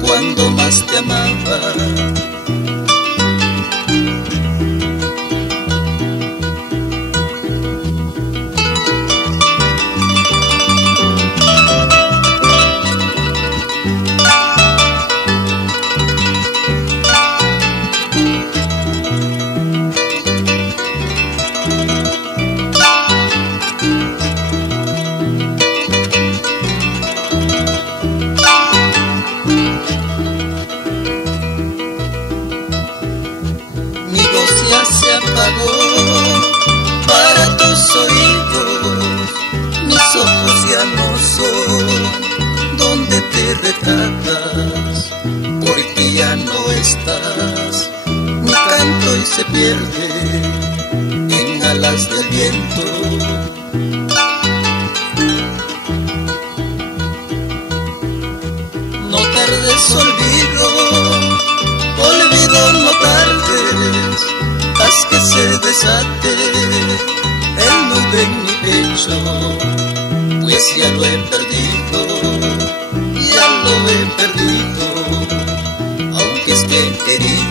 Cuando más te amaba. Para tus oídos, mis ojos ya no son donde te retratas, porque ya no estás. Mi canto y se pierde en alas del viento. No tardes, olvido no tardes. Haz que se desate el nudo en mi pecho, pues ya lo he perdido, aunque esté querido.